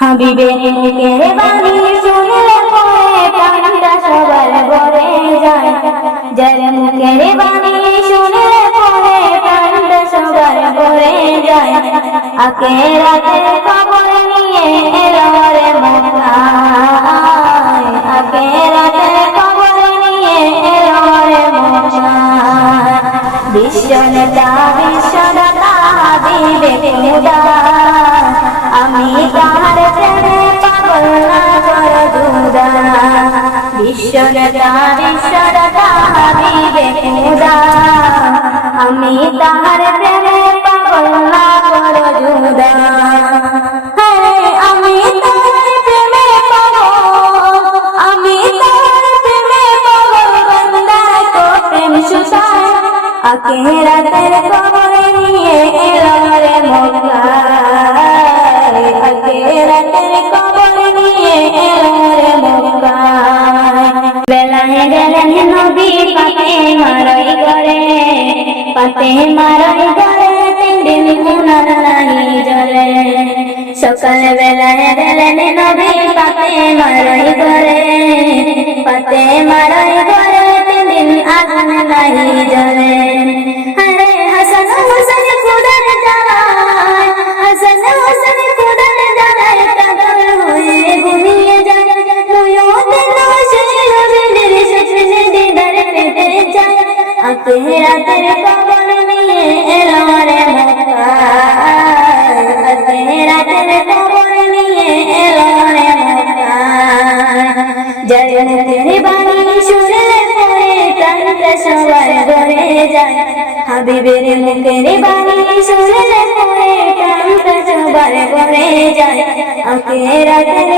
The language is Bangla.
হাবিবের মুখের বাণী শুনলে পরে প্রাণটা সবার ভরে যায়। যার মুখের বাণী শুনলে পরে প্রাণটা সবার ভরে যায়। আখিরাতের খবর নিয়ে এলো রে মক্কায়, আখিরাতের খবর নিয়ে এলো রে মক্কায়। বিশ্বনেতা বিশ্বদাতা হাবিবে খুদা, আমি তাহার প্রেমে পাগল না করো দুদা। বিশ্বনেতা বিশ্বদাতা হাবিবে খুদা, আমি তাহার প্রেমে পাগল না করো দুদা। আমি তাহার প্রেমে পাগল, আমি তাহার প্রেমে পাগল, বান্দায় তো প্রেম সুতায়। আখিরাতের খবর নিয়ে এলো রে মক্কায়, আখিরাতের খবর নিয়ে এলো রে মক্কায়। বেলায় গেলেন নবী ফাতেমার ঘরে, ফাতেমার ঘরে 3 দিন উনার নাই জ্বরে। সকাল বেলায় গেলেন নবী ফাতেমার ঘরে, ফাতেমার ঘরে 3 দিন আগুন নাই জ্বরে। আরে হাসান হোসেন খুদার জ্বালায়, হাসান হোসেন খুদার জ্বালায় পাগল হয়ে ঘুমিয়ে যায়। নয়নের দোষে নবীর শেষে দিদার পেতে চায়। আখিরাতের খবর নিয়ে এলো রে মক্কায়, আখিরাতের খবর নিয়ে এলো রে মক্কায়। যার মুখের বাণী শুনলে পরে প্রাণটা সবার ভরে যায়। হাবিবের মুখের বাণী শুনলে পরে প্রাণটা সবার ভরে যায়। আখিরাতের